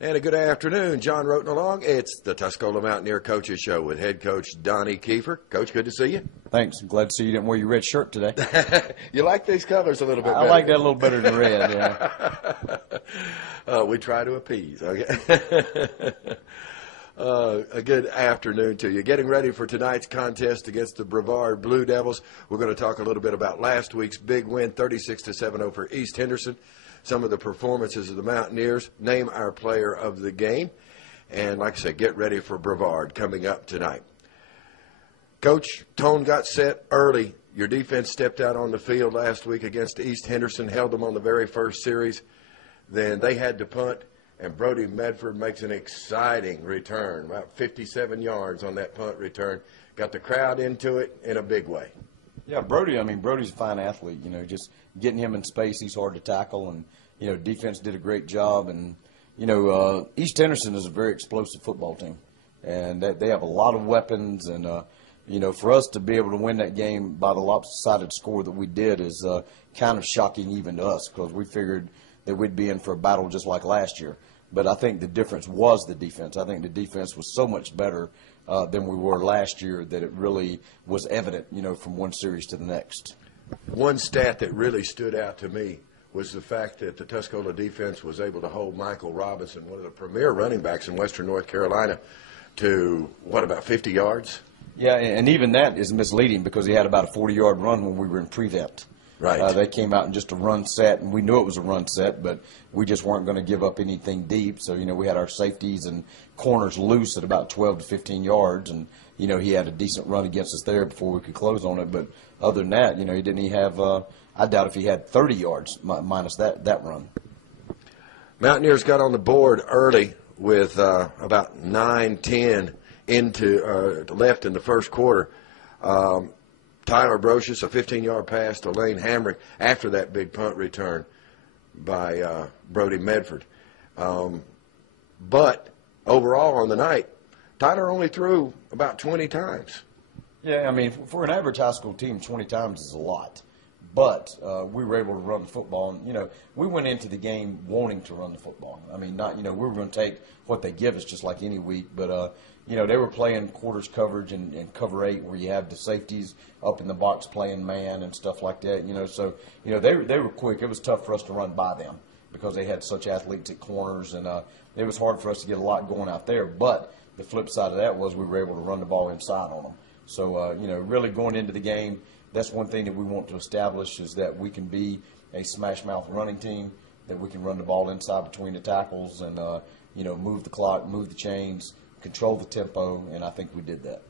And a good afternoon. John Roten along. It's the Tuscola Mountaineer Coaches Show with head coach Donnie Kiefer. Coach, good to see you. Thanks. I'm glad to see you didn't wear your red shirt today. You like these colors a little bit better? I like that a little better than red, yeah. We try to appease. Okay. A good afternoon to you. Getting ready for tonight's contest against the Brevard Blue Devils. We're going to talk a little bit about last week's big win, 36-7 over East Henderson. Some of the performances of the Mountaineers, name our player of the game, and like I said, get ready for Brevard coming up tonight. Coach, tone got set early. Your defense stepped out on the field last week against East Henderson, held them on the very first series. Then they had to punt, and Brody Medford makes an exciting return, about 57 yards on that punt return. Got the crowd into it in a big way. Yeah, Brody's a fine athlete. Just getting him in space, he's hard to tackle, and defense did a great job. And East Henderson is a very explosive football team, and they have a lot of weapons. And for us to be able to win that game by the lopsided score that we did is kind of shocking even to us, because we figured that we'd be in for a battle just like last year. But I think the difference was the defense. I think the defense was so much better than we were last year that it really was evident, from one series to the next. One stat that really stood out to me was the fact that the Tuscola defense was able to hold Michael Robinson, one of the premier running backs in Western North Carolina, to, about 50 yards? Yeah, and even that is misleading, because he had about a 40-yard run when we were in prevent. Right. They came out in just a run set, and we knew it was a run set, but we just weren't going to give up anything deep. So, we had our safeties and corners loose at about 12 to 15 yards, and, he had a decent run against us there before we could close on it. But other than that, he didn't even have, I doubt if he had 30 yards minus that run. Mountaineers got on the board early with about 9-10 left in the first quarter. Tyler Brocious, a 15-yard pass to Lane Hamrick after that big punt return by Brody Medford. But overall on the night, Tyler only threw about 20 times. Yeah, for an average high school team, 20 times is a lot. But we were able to run the football. And, we went into the game wanting to run the football. We were going to take what they give us just like any week. But, they were playing quarters coverage and cover 8, where you have the safeties up in the box playing man and stuff like that. So, they were quick. It was tough for us to run by them because they had such athletes at corners. And it was hard for us to get a lot going out there. But the flip side of that was we were able to run the ball inside on them. So, really going into the game, that's one thing that we want to establish, is that we can be a smash-mouth running team, that we can run the ball inside between the tackles and, move the clock, move the chains, control the tempo, and I think we did that.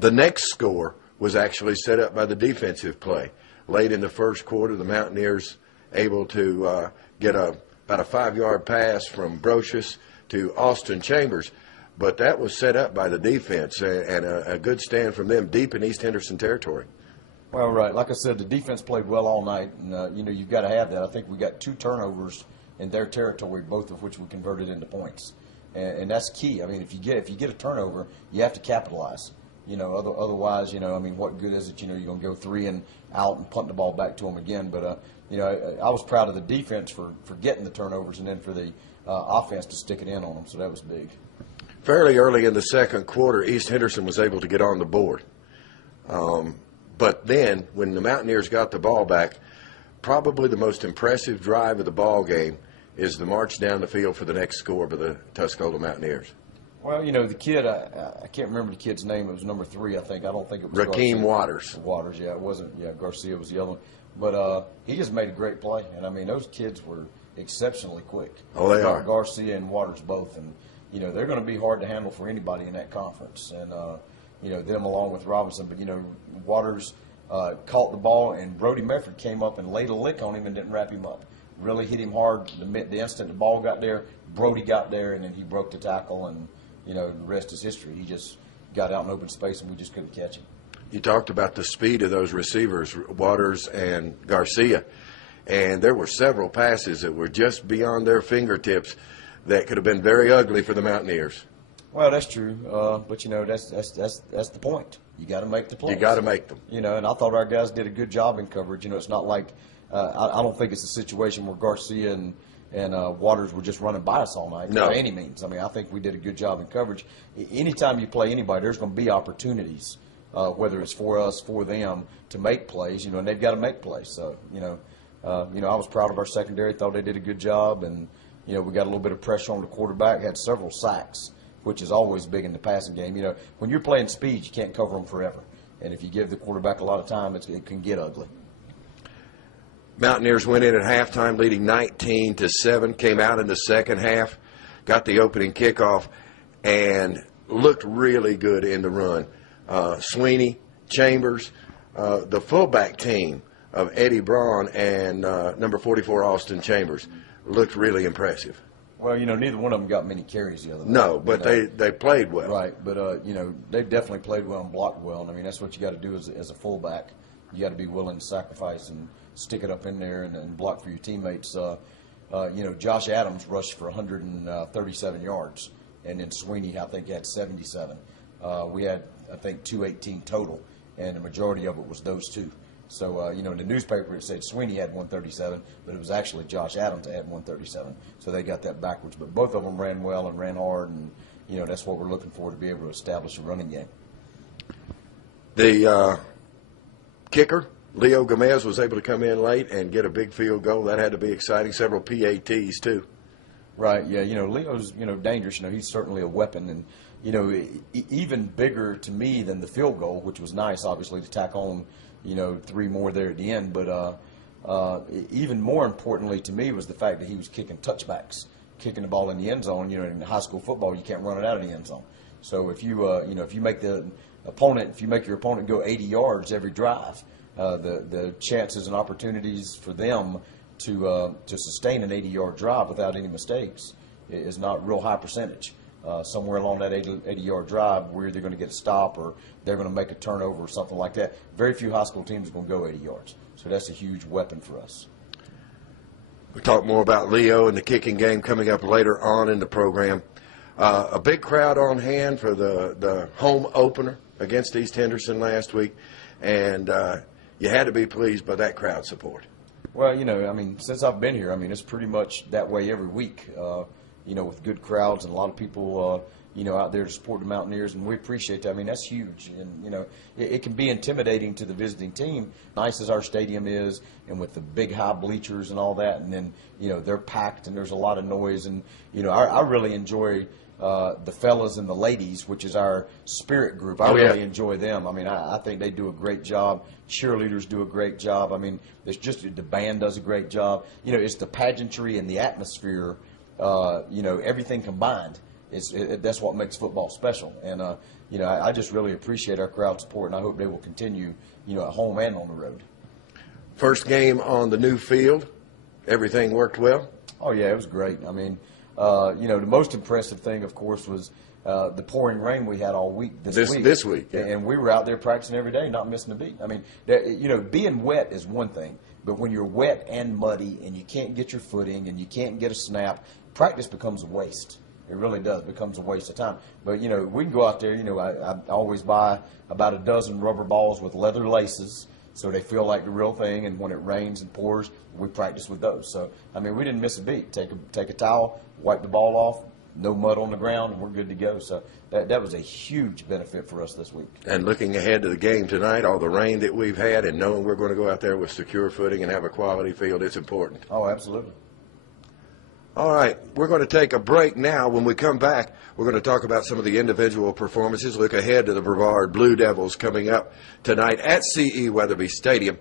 The next score was actually set up by the defensive play. Late in the first quarter, the Mountaineers able to get about a 5-yard pass from Brocious to Austin Chambers. But that was set up by the defense, and a good stand from them deep in East Henderson territory. Well, right. Like I said, the defense played well all night, and, you've got to have that. I think we got 2 turnovers in their territory, both of which we converted into points. And that's key. If you get a turnover, you have to capitalize. Otherwise, what good is it? You're going to go 3 and out and punt the ball back to them again. But, I was proud of the defense for getting the turnovers, and then for the offense to stick it in on them. So that was big. Fairly early in the second quarter, East Henderson was able to get on the board. But then, when the Mountaineers got the ball back, probably the most impressive drive of the ball game is the march down the field for the next score by the Tuscola Mountaineers. Well, the kid, I can't remember the kid's name. It was number 3, I think. I don't think it was Rakeem Garcia. Waters. Waters, yeah, it wasn't. Yeah, Garcia was the other one. But he just made a great play. And, those kids were exceptionally quick. Oh, they are. Garcia and Waters both. And, they're going to be hard to handle for anybody in that conference. And, them along with Robinson. But, Waters caught the ball, and Brody Medford came up and laid a lick on him and didn't wrap him up. Really hit him hard the instant the ball got there. Brody got there, and then he broke the tackle, and, the rest is history. He just got out in open space, and we just couldn't catch him. You talked about the speed of those receivers, Waters and Garcia, and there were several passes that were just beyond their fingertips that could have been very ugly for the Mountaineers. Well, that's true, but that's the point. You got to make the plays. You got to make them. And I thought our guys did a good job in coverage. It's not like I don't think it's a situation where Garcia and Waters were just running by us all night by any means. I mean, I think we did a good job in coverage. Anytime you play anybody, there's going to be opportunities, whether it's for us, for them, to make plays. And they've got to make plays. So I was proud of our secondary. Thought they did a good job, and we got a little bit of pressure on the quarterback. Had several sacks, which is always big in the passing game. When you're playing speed, you can't cover them forever. And if you give the quarterback a lot of time, it can get ugly. Mountaineers went in at halftime leading 19-7, came out in the second half, got the opening kickoff, and looked really good in the run. Sweeney, Chambers, the fullback team of Eddie Braun and number 44 Austin Chambers looked really impressive. Well, neither one of them got many carries the other night. No, but they played well. Right, but, they've definitely played well and blocked well. And, I mean, that's what you got to do as a fullback. You got to be willing to sacrifice and stick it up in there and block for your teammates. Josh Adams rushed for 137 yards, and then Sweeney, I think, had 77. We had, I think, 218 total, and the majority of it was those two. So, in the newspaper it said Sweeney had 137, but it was actually Josh Adams that had 137. So they got that backwards. But both of them ran well and ran hard, and, that's what we're looking for, to be able to establish a running game. The kicker, Leo Gomez, was able to come in late and get a big field goal. That had to be exciting. Several PATs, too. Right, yeah. Leo's, dangerous. He's certainly a weapon. And, even bigger to me than the field goal, which was nice, obviously, to tack on, 3 more there at the end. But even more importantly to me was the fact that he was kicking touchbacks, kicking the ball in the end zone. In high school football, you can't run it out of the end zone. So if you, if you make your opponent go 80 yards every drive, the chances and opportunities for them to sustain an 80-yard drive without any mistakes is not real high percentage. Somewhere along that 80-yard drive, we're either going to get a stop or they're going to make a turnover or something like that. Very few high school teams are going to go 80 yards. So that's a huge weapon for us. We'll talk more about Leo and the kicking game coming up later on in the program. A big crowd on hand for the home opener against East Henderson last week, and you had to be pleased by that crowd support. Well, since I've been here, it's pretty much that way every week. With good crowds and a lot of people, out there to support the Mountaineers, and we appreciate that. That's huge. And, it can be intimidating to the visiting team, nice as our stadium is, and with the big high bleachers and all that, and then, they're packed and there's a lot of noise. And, I really enjoy the fellas and the ladies, which is our spirit group. I really enjoy them. I think they do a great job. Cheerleaders do a great job. It's just the band does a great job. It's the pageantry and the atmosphere, everything combined. That's what makes football special. And, I just really appreciate our crowd support, and I hope they will continue, at home and on the road. First game on the new field, everything worked well? Oh, yeah, it was great. The most impressive thing, of course, was the pouring rain we had all week this week. Yeah. And we were out there practicing every day, not missing a beat. Being wet is one thing, but when you're wet and muddy and you can't get your footing and you can't get a snap, practice becomes a waste. It really does. It becomes a waste of time. But, we can go out there. I always buy about a dozen rubber balls with leather laces so they feel like the real thing. And when it rains and pours, we practice with those. So, we didn't miss a beat. Take a towel, wipe the ball off, no mud on the ground, and we're good to go. So that was a huge benefit for us this week. And looking ahead to the game tonight, all the rain that we've had and knowing we're going to go out there with secure footing and have a quality field, it's important. Oh, absolutely. All right, we're going to take a break now. When we come back, we're going to talk about some of the individual performances, look ahead to the Brevard Blue Devils coming up tonight at C.E. Weatherby Stadium.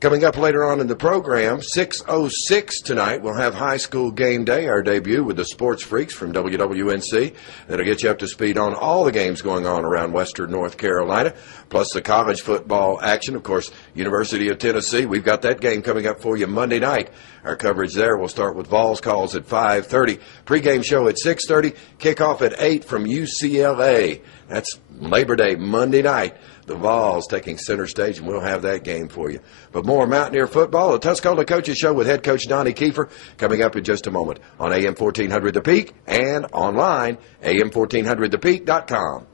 Coming up later on in the program, 6:06 tonight, we'll have high school game day, our debut with the Sports Freaks from WWNC. That'll get you up to speed on all the games going on around western North Carolina, plus the college football action. Of course, University of Tennessee, we've got that game coming up for you Monday night. Our coverage there will start with Vols calls at 5:30. Pregame show at 6:30. Kickoff at 8 from UCLA. That's Labor Day, Monday night. the Vols taking center stage, and we'll have that game for you. But more Mountaineer football, the Tuscola Coaches Show with head coach Donnie Kiefer, coming up in just a moment on AM 1400 The Peak and online, am1400thepeak.com.